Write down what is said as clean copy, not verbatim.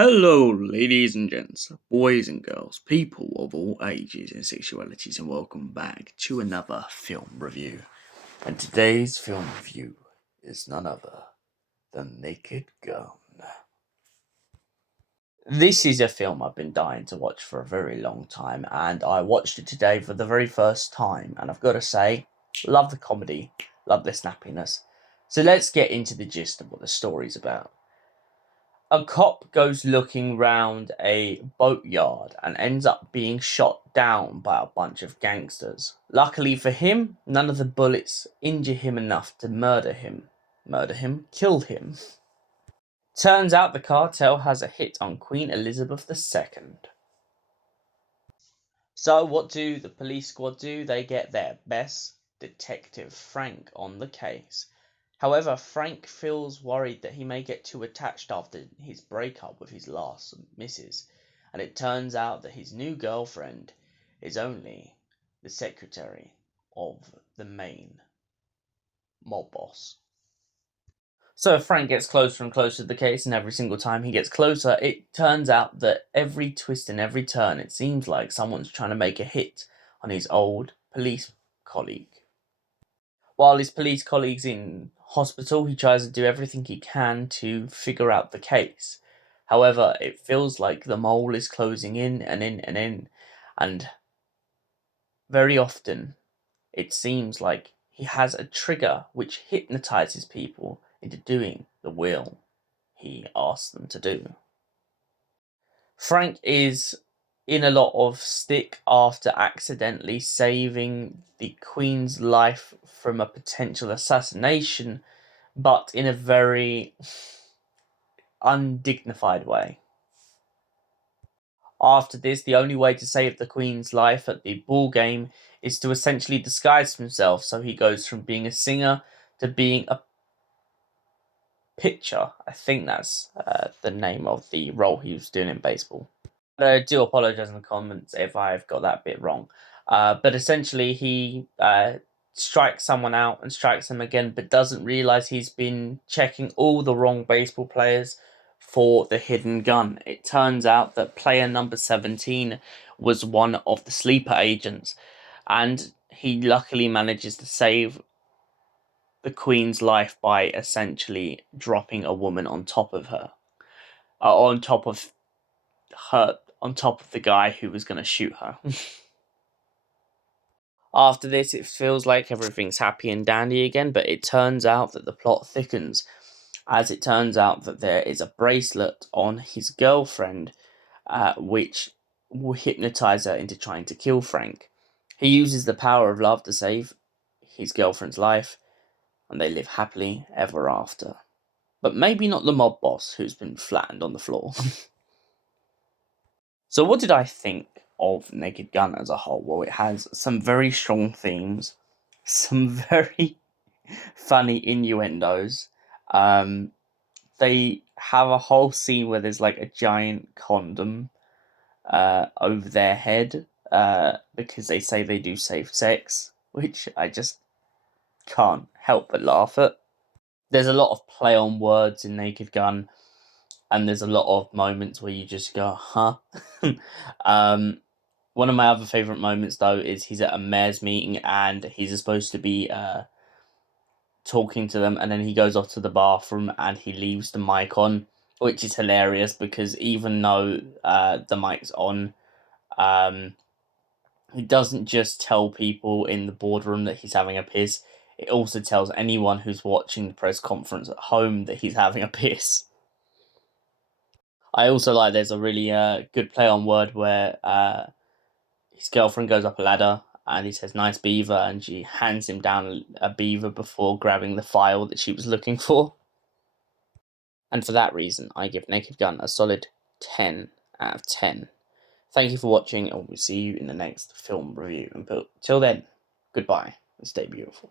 Hello, ladies and gents, boys and girls, people of all ages and sexualities, and welcome back to another film review. And today's film review is none other than Naked Gun. This is a film I've been dying to watch for a very long time, and I watched it today for the very first time. And I've got to say, love the comedy, love the snappiness. So let's get into the gist of what the story's about. A cop goes looking round a boatyard and ends up being shot down by a bunch of gangsters. Luckily for him, none of the bullets injure him enough to murder him. Kill him. Turns out the cartel has a hit on Queen Elizabeth II. So what do the police squad do? They get their best detective, Frank, on the case. However, Frank feels worried that he may get too attached after his breakup with his last missus, and it turns out that his new girlfriend is only the secretary of the main mob boss. So Frank gets closer and closer to the case, and every single time he gets closer, it turns out that every twist and every turn, it seems like someone's trying to make a hit on his old police colleague. While his police colleague's in hospital, he tries to do everything he can to figure out the case. However, it feels like the mole is closing in and in and in, and very often it seems like he has a trigger which hypnotizes people into doing the will he asks them to do. Frank is in a lot of stick after accidentally saving the Queen's life from a potential assassination, but in a very undignified way. After this, the only way to save the Queen's life at the ball game is to essentially disguise himself, so he goes from being a singer to being a pitcher. I think that's the name of the role he was doing in baseball. I do apologize in the comments if I've got that bit wrong. But essentially, he strikes someone out and strikes them again, but doesn't realize he's been checking all the wrong baseball players for the hidden gun. It turns out that player number 17 was one of the sleeper agents, and he luckily manages to save the Queen's life by essentially dropping a woman on top of her. On top of the guy who was going to shoot her. After this, it feels like everything's happy and dandy again, but it turns out that the plot thickens, as it turns out that there is a bracelet on his girlfriend, which will hypnotize her into trying to kill Frank. He uses the power of love to save his girlfriend's life, and they live happily ever after. But maybe not the mob boss who's been flattened on the floor. So what did I think of Naked Gun as a whole? Well, it has some very strong themes, some very funny innuendos. They have a whole scene where there's like a giant condom over their head because they say they do safe sex, which I just can't help but laugh at. There's a lot of play on words in Naked Gun, and there's a lot of moments where you just go, huh? One of my other favourite moments, though, is he's at a mayor's meeting and he's supposed to be talking to them, and then he goes off to the bathroom and he leaves the mic on, which is hilarious because even though the mic's on, he doesn't just tell people in the boardroom that he's having a piss, it also tells anyone who's watching the press conference at home that he's having a piss. I also like there's a really good play on word where his girlfriend goes up a ladder and he says, "Nice beaver," and she hands him down a beaver before grabbing the file that she was looking for. And for that reason, I give Naked Gun a solid 10 out of 10. Thank you for watching, and we'll see you in the next film review. Until then, goodbye and stay beautiful.